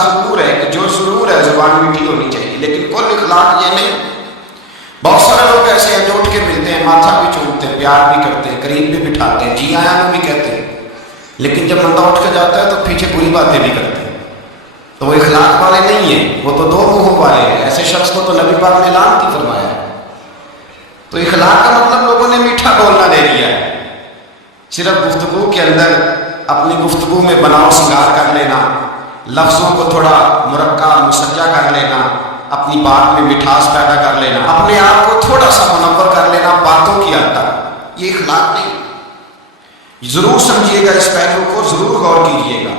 ضرور ہے کہ جو ضرور ہے زبان میٹھی ہونی چاہیے، لیکن کل اخلاق یہ نہیں۔ بہت سارے لوگ ایسے ہیں جو اٹھ کے ملتے ہیں، ماتھا بھی چومتے ہیں، پیار بھی کرتے ہیں، قریب بھی بٹھاتے ہیں، جی آیا بھی کہتے ہیں، لیکن جب بندہ اٹھ کے جاتا ہے تو پیچھے بری باتیں بھی کرتے ہیں، تو وہ اخلاق والے نہیں ہیں، وہ تو دو منہوں والے ہیں۔ ایسے شخص کو تو نبی پاک نے لعنت ہی فرمایا ہے۔ تو اخلاق کا مطلب لوگوں نے میٹھا بولنا لے لیا ہے، صرف گفتگو کے اندر اپنی گفتگو میں بناؤ سنگار کر لینا، لفظوں کو تھوڑا مرکب مسجع کر لینا، اپنی بات میں مٹھاس پیدا کر لینا، اپنے آپ کو تھوڑا سا منور کر لینا باتوں کی حد تک، یہ اخلاق نہیں۔ ضرور سمجھیے گا، اس پہلو کو ضرور غور کیجیے گا۔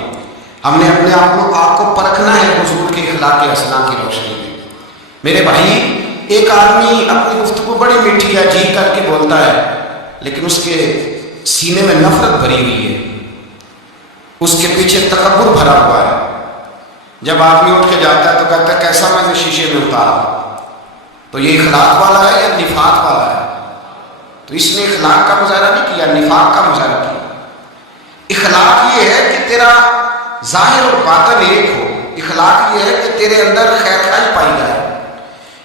ہم نے اپنے آپ کو پرکھنا ہے حضور کے اخلاق اسنا کی روشنی میں۔ میرے بھائی، ایک آدمی اپنی گفتگو بڑی میٹھی ہے، جی کر کے بولتا ہے، لیکن اس کے سینے میں نفرت بھری ہوئی ہے، اس کے پیچھے تکبر بھرا ہوا ہے۔ جب آدمی اٹھ کے جاتا ہے تو کہتا ہے کیسا میں نے شیشے میں اتارا، تو یہ اخلاق والا ہے یا نفاق والا ہے؟ تو اس نے اخلاق کا مظاہرہ نہیں کیا، نفاق کا مظاہرہ کیا۔ اخلاق یہ ہے کہ تیرا ظاہر اور باطن ایک ہو، اخلاق یہ ہے کہ تیرے اندر خیر خواہی پائی جائے،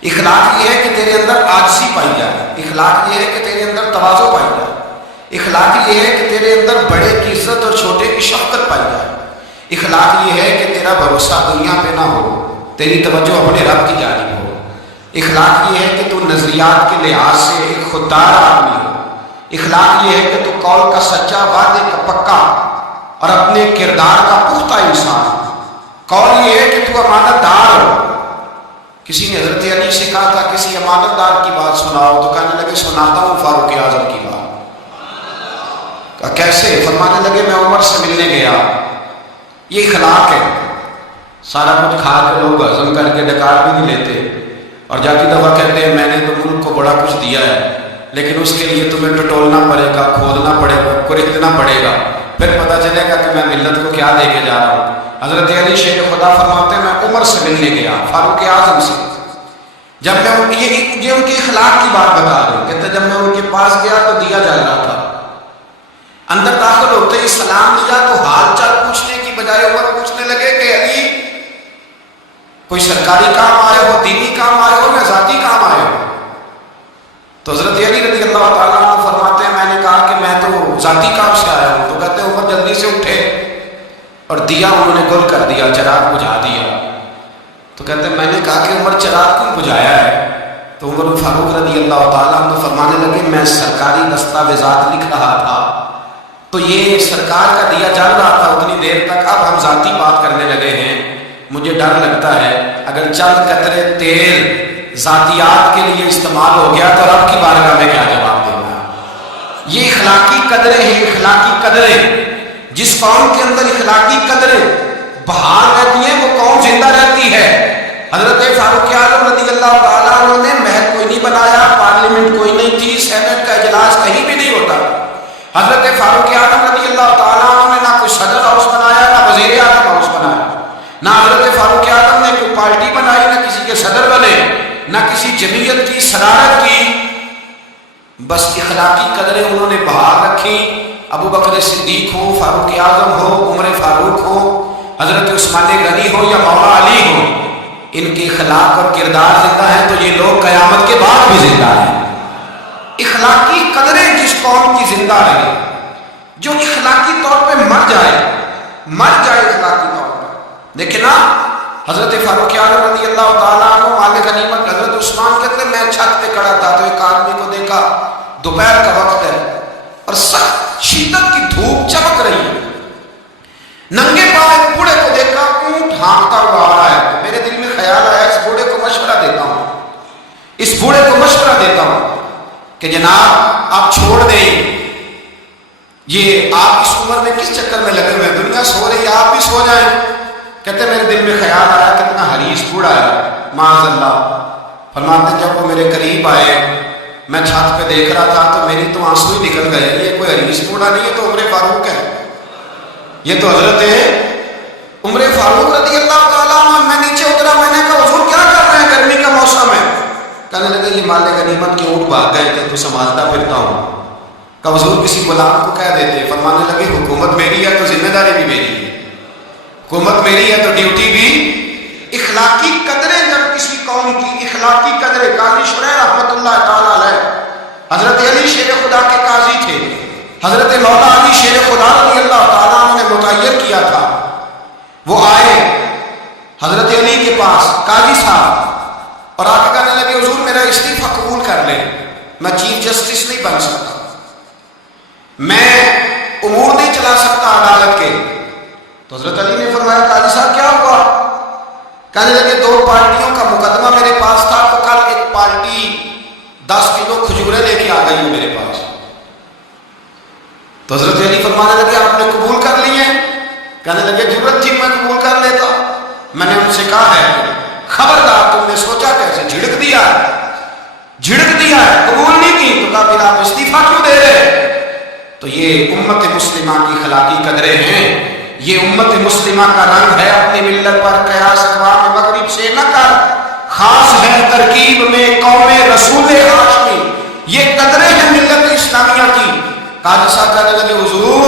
اخلاق یہ ہے کہ تیرے اندر عاجزی پائی جائے، اخلاق یہ ہے کہ تیرے اندر تواضع پائی جائے، اخلاق یہ ہے کہ تیرے اندر بڑے کی عزت اور چھوٹے کی شفقت پائی جائے، اخلاق یہ ہے کہ تیرا بھروسہ دنیا پہ نہ ہو، تیری توجہ اپنے رب کی جانب ہو، اخلاق یہ ہے کہ تو نظریات کے لحاظ سے ایک خوددار آدمی ہو، اخلاق یہ ہے کہ تو قول کا سچا، وعدے کا پکا اور اپنے کردار کا پختہ انسان ہو، قول یہ ہے کہ تو امانت دار ہو۔ کسی نے حضرت علی سے کہا تھا کسی امانت دار کی بات سناؤ، تو کہنے لگے سناتا ہوں فاروق اعظم کی بات۔ کہا کیسے؟ فرمانے لگے میں عمر سے ملنے گیا، یہ اخلاق ہے، سارا کچھ کھا کے لوگ ہضم کر کے ڈکار بھی نہیں لیتے، اور جاتی دفعہ کہتے ہیں میں نے تو ملک کو بڑا کچھ دیا ہے، لیکن اس کے لیے تمہیں ٹٹولنا پڑے گا، کھودنا پڑے گا، کریدنا پڑے گا، پھر پتہ چلے گا کہ میں ملت کو کیا دے کے جا رہا ہوں۔ حضرت علی شیر خدا فرماتے ہیں میں عمر سے ملنے گیا، فاروق اعظم سے، جب میں یہ ان کے اخلاق کی بات بتا رہا ہوں، کہتے جب میں ان کے پاس گیا تو دیا جل رہا تھا، اندر داخل ہوتے ہی سلام دیا تو حال چال پوچھنے کی بجائے عمر پوچھنے لگے کہ علی کوئی سرکاری کام آئے ہو، دینی کام آئے ہو یا ذاتی کام آئے ہو؟ تو حضرت علی رضی اللہ تعالیٰ عنہ فرماتے ہیں میں نے کہا کہ میں تو ذاتی کام سے آیا ہوں۔ تو کہتے ہیں عمر جلدی سے اٹھے اور دیا انہوں نے گل کر دیا، چراغ بجھا دیا۔ تو کہتے ہیں میں نے کہا کہ عمر چراغ کیوں بجھایا ہے؟ تو عمر فاروق رضی اللہ تعالیٰ عنہ فرمانے لگے میں سرکاری دستاویزات لکھ رہا تھا، تو یہ سرکار کا دیا جل رہا تھا اتنی دیر تک، اب ہم ذاتی بات کرنے لگے ہیں، مجھے ڈر لگتا ہے اگر چند قطرے تیل ذاتیات کے لیے استعمال ہو گیا تو رب کی بارگاہ میں کیا جواب دینا۔ یہ اخلاقی قدریں ہیں، اخلاقی قدریں، جس قوم کے اندر اخلاقی قدریں بحال رہتی ہیں وہ قوم زندہ رہتی ہے۔ حضرت فاروق اعظم رضی اللہ تعالیٰ عنہ نے محل کوئی نہیں بنایا، پارلیمنٹ کوئی نہیں تھی، سینٹ کا اجلاس کہیں بھی نہیں ہوتا۔ حضرت فاروق اعظم رضی اللہ تعالیٰ عنہ نے نہ کوئی صدر ہاؤس بنایا، نہ وزیر اعظم ہاؤس بنایا، نہ حضرت فاروق اعظم نے کوئی پارٹی بنائی، نہ کسی کے صدر بنے، نہ کسی جمعیت کی صدارت کی، بس اخلاقی قدریں انہوں نے بحال رکھی۔ ابو بکر صدیق ہو، فاروق اعظم ہو، عمر فاروق ہو، حضرت عثمان غنی ہو یا مولا علی ہو، ان کے اخلاق اور کردار زندہ ہیں تو یہ لوگ قیامت کے بعد بھی زندہ ہیں۔ اخلاقی قدریں جس قوم کی زندہ رہے، جو اخلاقی طور پہ مر جائے اخلاقی طور پر۔ دیکھیں نا حضرت فاروق اعظم رضی اللہ تعالیٰ عنہ مال غنیمت، حضرت عثمان کہتے ہیں میں چھت پہ کھڑا تھا تو ایک آدمی کو دیکھا، دوپہر کا وقت ہے اور سخت شدت کی دھوپ چمک رہی ہے، ننگے پاؤں ایک بوڑھے کو دیکھا، اونٹ ہانکتا ہوا آ رہا ہے۔ میرے دل میں خیال آیا اس بوڑھے کو مشورہ دیتا ہوں کہ جناب آپ چھوڑ دیں، یہ آپ اس عمر میں کس چکر میں لگے ہوئے، دنیا سو رہی ہے آپ بھی سو جائیں۔ کہتے میرے دل میں خیال آیا کتنا حریص بوڑھا ہے، معاذ اللہ۔ فرماتے جب وہ میرے قریب آئے، میں چھت پہ دیکھ رہا تھا تو میری تو آنسو ہی نکل گئے، یہ کوئی حریص بوڑھا نہیں ہے، تو عمر فاروق ہے، یہ تو حضرت عمر فاروق رضی اللہ تعالیٰ عنہ۔ میں نیچے اترا، میں نے کہا حضور کیا کر رہے ہیں، گرمی کا موسم ہے؟ کہنے لگے یہ مال غنیمت کے اونٹ بھاگ گئے تھے تو سنبھالتا پھرتا ہوں۔ کہ حضور کسی غلام کو کہہ دیتے، فرمانے لگے حکومت میری ہے تو ذمہ داری بھی میری ہے، حکومت میری ہے تو ڈیوٹی بھی۔ اخلاقی قدریں جب کسی قوم کی اخلاقی قدریں، قاضی شریح رحمۃ اللہ تعالی علیہ، حضرت علی شیر خدا کے قاضی تھے، حضرت مولا علی شیر خدا رضی اللہ تعالیٰ عنہ نے متعین کیا تھا، وہ آئے حضرت علی کے پاس قاضی صاحب اور آ کے کہنے لگے حضور میرا استعفیٰ قبول کر لیں، میں چیف جسٹس نہیں بن سکتا، میں امور نہیں چلا سکتا عدالت کے۔ تو حضرت علی نے فرمایا قاضی صاحب کیا ہوا؟ کہنے لگے 2 پارٹیوں کا مقدمہ میرے پاس تھا، تو کل ایک پارٹی 10 کلو کھجوریں لے کے آ گئی ہے میرے پاس۔ تو حضرت علی فرمانے لگے آپ نے قبول کر لی ہیں؟ کہنے لگے ضرورت تھی میں قبول کر لیتا، میں نے ان سے کہا ہے خبردار تم نے سوچا کیسے، جھڑک دیا ہے، قبول نہیں کی، تو کہا پھر آپ استعفیٰ کیوں دے رہے؟ تو یہ امت مسلمہ کی اخلاقی قدریں ہیں، یہ امت مسلمہ کا رنگ ہے، اپنی ملت پر قیاس اقوام مغرب سے نہ کر، خاص ہے ترکیب میں قوم رسول ہاشمی، یہ قدریں ہیں ملت اسلامیہ کی۔ قاضی صاحب کہنے لگے حضور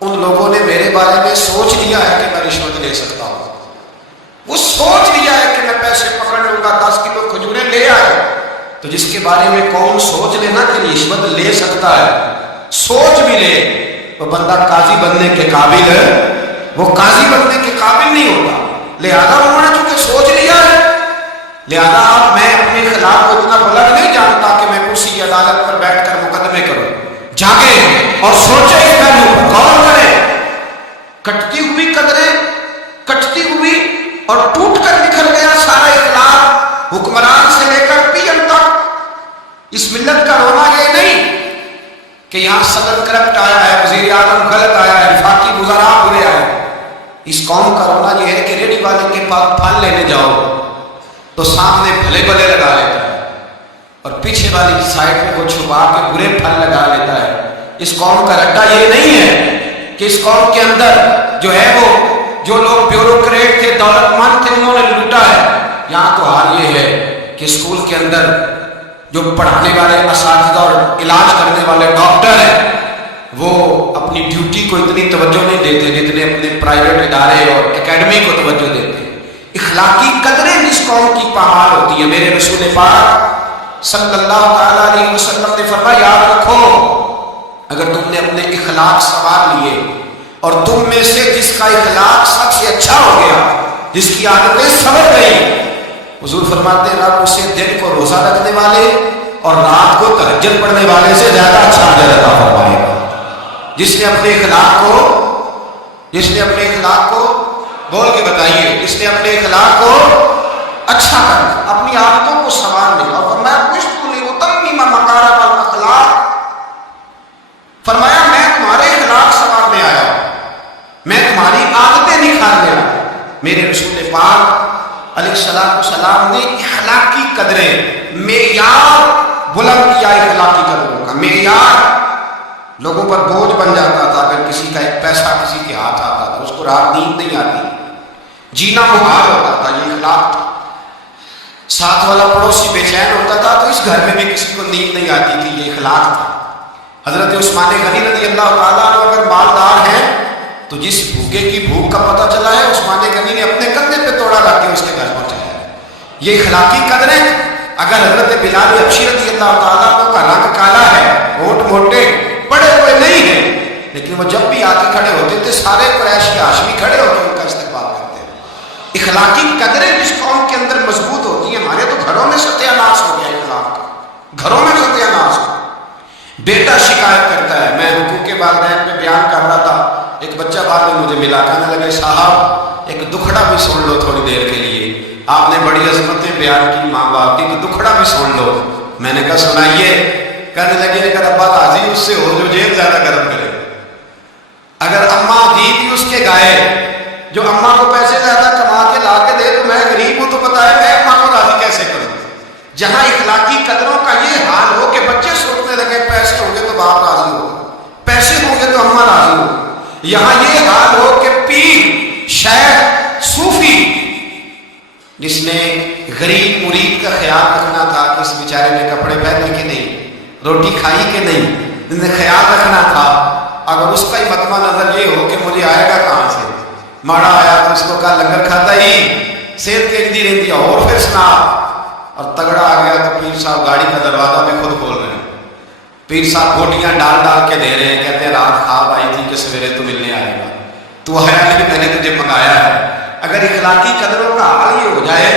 ان لوگوں نے میرے بارے میں سوچ لیا ہے کہ میں رشوت لے سکتا ہوں، وہ سوچ لیا ہے کہ میں پیسے پکڑ لوں گا، 10 کلو کھجوریں لے آئے۔ تو جس کے بارے میں قوم سوچ لینا کہ رشوت لے سکتا ہے، سوچ بھی لے، وہ بندہ قاضی بننے کے قابل ہے، وہ قاضی بننے کے قابل نہیں ہوتا۔ لہذا انہوں نے چونکہ سوچ لیا ہے، لہذا آپ میں اپنے خلاف کو اتنا بلند نہیں جانتا کہ میں کرسی عدالت پر بیٹھ کر مقدمے کروں۔ جاگے اور سوچے اس پہلو پر غور کریں، کٹتی ہوئی قدریں، کٹتی ہوئی اور ٹوٹ کر نکل گیا سارا اخلاق، حکمران سے لے کر پی ایم تک۔ اس ملت کا رونا یہ نہیں کہ یہاں صدر کرپٹ آیا ہے، وزیر اعظم غلط آیا ہے، وفاقی وزراء برے آئے، اس قوم کا رونا یہ ہے کہ ریڈی والے کے پاس پھل لینے جاؤ تو سامنے بھلے بھلے لگا لیتا ہے اور پیچھے والی سائڈ میں وہ چھپا کے برے پھل لگا لیتا ہے۔ اس قوم کا رٹا یہ نہیں ہے کہ اس قوم کے اندر جو ہے وہ جو لوگ بیوروکریٹ تھے، دولت مند تھے، انہوں نے لوٹا ہے۔ یہاں تو حال یہ ہے کہ اسکول کے اندر جو پڑھانے والے اساتذہ اور علاج کرنے والے ڈاکٹر ہیں وہ اپنی ڈیوٹی کو اتنی توجہ نہیں دیتے جتنے اپنے پرائیویٹ ادارے اور اکیڈمی کو توجہ دیتے ہیں۔ اخلاقی قدریں جس قوم کی پامال ہوتی ہیں، میرے رسول پاک صلی اللہ تعالیٰ علیہ وسلم نے فرمایا یاد رکھو اگر تم نے اپنے اخلاق سنوار لیے اور تم میں سے جس کا اخلاق سب سے اچھا ہو گیا، جس کی عادتیں سنور گئی، حضور فرماتے ہیں رب اسے دن کو روزہ رکھنے والے اور رات کو تہجد پڑھنے والے سے زیادہ اچھا اجر عطا فرمائے گا۔ جس نے اپنے اخلاق کو بول کے بتائیے، جس نے اپنے اخلاق کو اچھا کرنا، اپنی عادتوں کو سنوارنے کا، اور فرمایا مکارم الاخلاق، فرمایا میں تمہارے اخلاق سنوارنے آیا، میں تمہاری عادتیں نکھارنے آیا۔ میرے رسول پاک علیہ السلام نے اخلاقی قدریں، معیار بلند کیا اخلاقی قدروں کا معیار۔ لوگوں پر بوجھ بن جاتا تھا اگر کسی کا ایک پیسہ کسی کے ہاتھ آتا تھا، اس کو رات نیند نہیں آتی، جینا محال ہوتا تھا، یہ اخلاق تھا۔ ساتھ والا پڑوسی بے چین ہوتا تھا تو اس گھر میں بھی کسی کو نیند نہیں آتی تھی، یہ اخلاق تھا۔ حضرت عثمان غنی رضی اللہ تعالیٰ عنہ اگر مالدار ہیں تو جس بھوکے کی بھوک کا پتہ چلا ہے عثمان غنی نے اپنے کندھے پہ توڑا رکھ کے اس کے گھر پہنچایا۔ یہ اخلاقی قدریں۔ اگر حضرت بلال حبشی رضی اللہ تعالیٰ عنہ کا رنگ کالا ہے، ہونٹ موٹے، پڑے ہوئے نہیں ہیں، لیکن وہ جب بھی آ کے کھڑے ہوتے تھے سارے قریشی ہاشمی کھڑے ہو کے ان کا استقبال کرتے ہیں۔ اخلاقی قدریں جس قوم کے اندر مضبوط ہوتی ہیں، ہمارے تو گھروں میں ستیہ ناش ہو گیا اخلاق کا، گھروں میں ستیہ ناش ہو۔ بیٹا شکایت کرتا ہے، میں حقوق کے والدین پہ بیان کر رہا تھا، ایک بچہ بعد میں مجھے ملا، کہنے لگے صاحب ایک دکھڑا بھی سن لو تھوڑی دیر کے لیے، آپ نے بڑی عظمتیں بیان کی ماں باپ کی، تو دکھڑا بھی سن لو۔ میں نے کہا سنائیے۔ کہنے لگے اگر ابا راضی اس سے ہو جو جیل زیادہ گرم کرے، اگر اماں گھی بھی اس کے گائے، جو اماں کو پیسے زیادہ کما کے لا کے دے تو میں غریب ہوں تو پتا ہے میں اماں کو راضی کیسے کروں۔ جہاں اخلاقی قدروں کا یہ حال ہو کہ بچے سوچنے لگے پیسے ہوں گے تو باپ راضی ہوگا، پیسے ہوں گے تو اماں راضی ہوگی، یہاں یہ حال ہو کہ پیر، شیخ، صوفی جس نے غریب مرید کا خیال رکھنا تھا کہ اس بیچارے نے کپڑے پہنے کہ نہیں، روٹی کھائی کہ نہیں، نے خیال رکھنا تھا اگر اس کا ہی مطمع نظر یہ ہو کہ مجھے آئے گا کہاں سے، ماڑا آیا تو اس کو کہا لنگر کھاتا ہی صحت کہتی رہتی ہے اور پھر سنا، اور تگڑا آ گیا تو پیر صاحب گاڑی کا دروازہ بھی خود کھول رہے ہیں، پیر صاحب بوٹیاں ڈال ڈال کے دے رہے ہیں، کہتے ہیں رات خواب آئی تھی کہ سویرے تو ملنے آئے گا، تو آیا نہیں، میں نے تجھے منگایا ہے۔ اگر اخلاقی قدروں کا حال یہ ہو جائے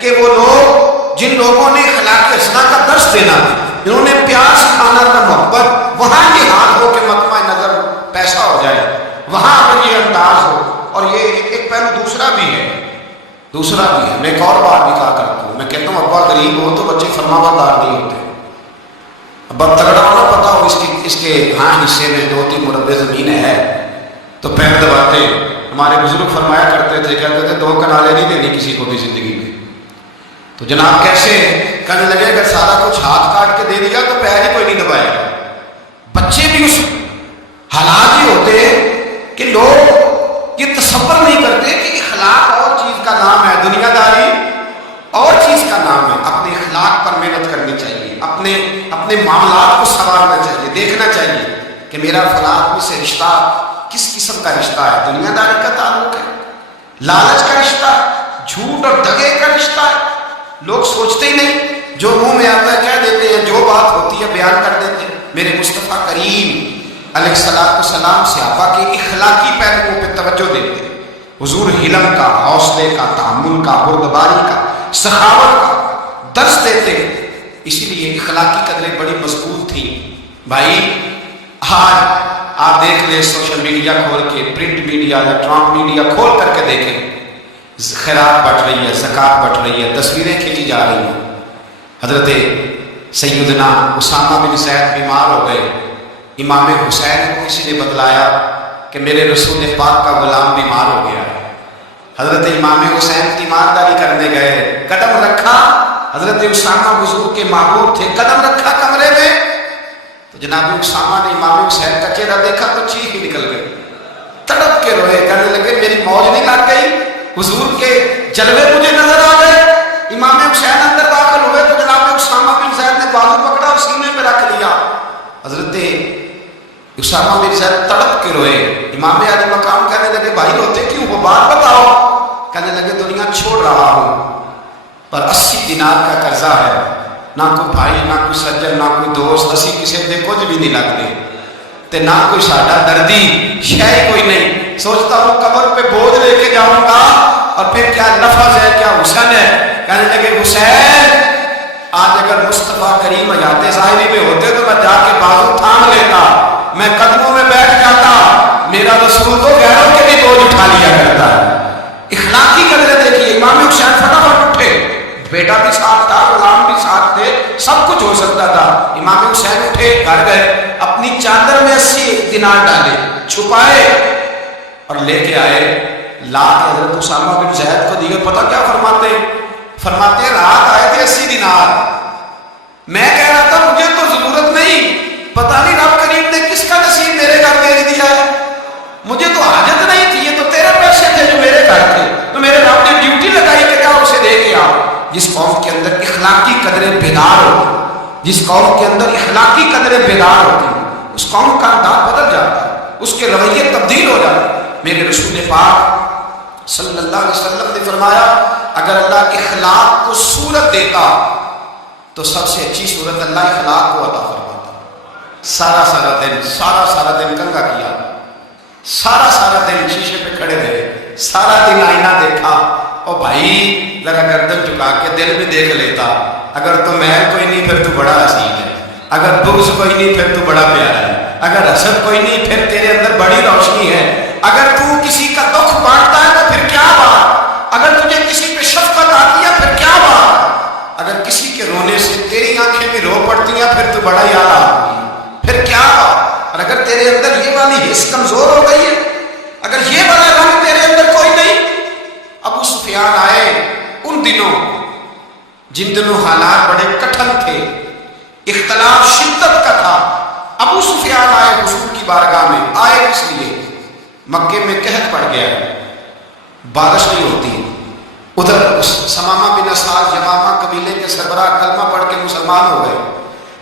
کہ وہ لوگ جن لوگوں نے اخلاق حسنہ کا درس دینا تھا، جنہوں نے پیار سکھانا تھا محبت، وہاں یہ حال ہو کہ مطمع نظر پیسہ ہو جائے، وہاں پر یہ انداز ہو۔ اور یہ ایک پہلو دوسرا بھی ہے، میں ایک اور بات بھی کہا کرتا ہوں، میں کہتا ہوں ابا غریب ہو تو بچے فرمانبردار نہیں ہوتے، ابا تگڑا ہونا پتا ہو اس کے ہاں حصے میں 2-3 مربع زمین ہے تو پیر دباتے۔ ہمارے بزرگ فرمایا کرتے تھے، کہتے تھے 2 کنالے نہیں دینی کسی کو بھی زندگی میں، تو جناب کیسے کہنے لگے اگر سارا کچھ ہاتھ کاٹ کے دے دیا تو پیر ہی کوئی نہیں دبائے گا۔ بچے بھی اس حالات ہی ہوتے کہ لوگ یہ تصور نہیں کرتے کہ اخلاق اور چیز کا نام ہے، دنیا داری اور چیز کا نام ہے۔ اپنے اخلاق پر محنت کرنی چاہیے، اپنے معاملات کو سنوارنا چاہیے، دیکھنا چاہیے کہ میرا فلاں آدمی سے رشتہ کس قسم کا رشتہ ہے، دنیا داری کا تعلق ہے، لالچ کا رشتہ ہے، جھوٹ اور دغے کا رشتہ ہے۔ لوگ سوچتے ہی نہیں، جو منہ میں آتا ہے کہہ دیتے ہیں، جو بات ہوتی ہے بیان کر دیتے ہیں۔ میرے مصطفیٰ کریم علیہ السلام صحابہ کے اخلاقی پہلوؤں پہ توجہ دیتے ہیں، حضور حلم کا، حوصلے کا، تحمل کا، بردباری کا، سخاوت کا درس دیتے ہیں، اسی لیے اخلاقی قدریں بڑی مضبوط تھیں۔ بھائی آج آپ دیکھ لیں سوشل میڈیا کھول کے، پرنٹ میڈیا، الیکٹرانک میڈیا کھول کر کے دیکھیں، خیرات بٹ رہی ہے، زکوٰۃ بٹ رہی ہے، تصویریں کھینچی جا رہی ہیں۔ حضرت سیدنا اسامہ بن زید بیمار ہو گئے، امام حسین کو کسی نے بتلایا کہ میرے رسول پاک کا غلام بیمار ہو گیا ہے۔ حضرت امام حسین تیمارداری کرنے گئے، قدم رکھا، حضرت اسامہ حضور کے محبوب تھے، قدم رکھا کمرے میں تو جناب اسامہ نے امام حسین کا چہرہ دیکھا تو چیخ ہی نکل گئی، تڑپ کے روئے، کہنے لگے میری موج نہیں لگ گئی، حضور کے جلوے مجھے نظر آ گئے۔ امام حسین اندر داخل ہوئے تو جناب اسامہ بن زید نے بازو پکڑا اور سینے پہ رکھ لیا۔ حضرت اسامہ بن زید تڑپ کے روئے، امام علی مقام کہنے لگے بھائی روتے کیوں ہو، بات بتاؤ۔ کہنے لگے دنیا چھوڑ رہا ہوں پر 80 دینار کا قرضہ ہے، نہ کوئی بھائی، نہ کوئی سجن، نہ کوئی دوست، اسی کسی دے کچھ بھی نہیں لگتے تے نہ کوئی ساڈا دردی شے کوئی نہیں، سوچتا ہوں قبر پہ بوجھ لے کے جاؤں گا اور پھر کیا لفظ ہے، کیا حسن ہے۔ کہنے لگے حسین آج اگر مصطفیٰ کریم حیات ظاہری میں ہوتے تو میں جا کے بازو تھام لیتا، میں قدموں میں بیٹھ جاتا، میرا رسول تو غیروں کے بھی بوجھ اٹھا لیا کرتا ہے۔ اخلاقی قدریں دیکھیے، امام حسین فٹافٹ اٹھے، بیٹا بھی ساتھ تھا، غلام بھی ساتھ تھے، سب کچھ ہو سکتا تھا۔ امام حسین اٹھے، گھر گئے، اپنی چادر میں 80 دینار ڈالے، چھپائے اور لے کے آئے، لا کے حضرت اسامہ بن زید کو دیے۔ پتہ کیا فرماتے ہیں رات آئے تھے 80 دینار، میں کہہ رہا تھا مجھے تو ضرورت نہیں، پتہ نہیں رب کریم نے کس کا نصیب میرے گھر بھیج دیا ہے، مجھے تو حاجت نہیں تھی، یہ تو تیرے پیسے تھے جو میرے گھر تھے، تو میرے رب نے ڈیوٹی لگائی کہ جاؤ اسے دے کے آؤ۔ جس قوم کے اندر اخلاقی قدریں بیدار ہوتی، جس قوم کے اندر اخلاقی قدریں بیدار ہوتی، اس قوم کا انداز بدل جاتا ہے، اس کے رویے تبدیل ہو جاتے ہیں۔ میرے رسول پاک صلی اللہ علیہ وسلم نے فرمایا اگر اللہ اخلاق کو صورت دیتا تو سب سے اچھی صورت اللہ اخلاق کو عطا فرماتا۔ سارا دن کنگا کیا، سارا دن شیشے پہ کھڑے رہے، سارا دن آئینہ دیکھا، اور بھائی ذرا گردن چکا کے دل بھی دیکھ لیتا، اگر تو محل کوئی نہیں پھر تو بڑا حسین ہے، اگر بغض کوئی نہیں پھر تو بڑا پیارا ہے، اگر حسد کوئی نہیں پھر تیرے اندر بڑی روشنی ہے، اگر تو کسی کا دکھ بانٹتا ہے تو پھر کیا بات، اگر تجھے کسی پہ شفقت آتی ہے پھر کیا بات، اگر کسی کے رونے سے تیری آنکھیں بھی رو پڑتی ہیں پھر تو بڑا یار آدمی ہے، پھر کیا بات، اور اگر تیرے اندر یہ والی حس کمزور ہو گئی ہے، اگر یہ والا رنگ تیرے اندر کوئی نہیں۔ ابو سفیان آئے ان دنوں جن دنوں حالات بڑے کٹھن تھے، اختلاف شدت کا تھا، ابو سفیان آئے حضور کی بارگاہ میں، آئے اس لیے مکے میں قحط پڑ گیا ہے، بارش نہیں ہوتی، ادھر سمامہ بن اسال یمامہ قبیلے کے سربراہ کلمہ پڑھ کے مسلمان ہو گئے،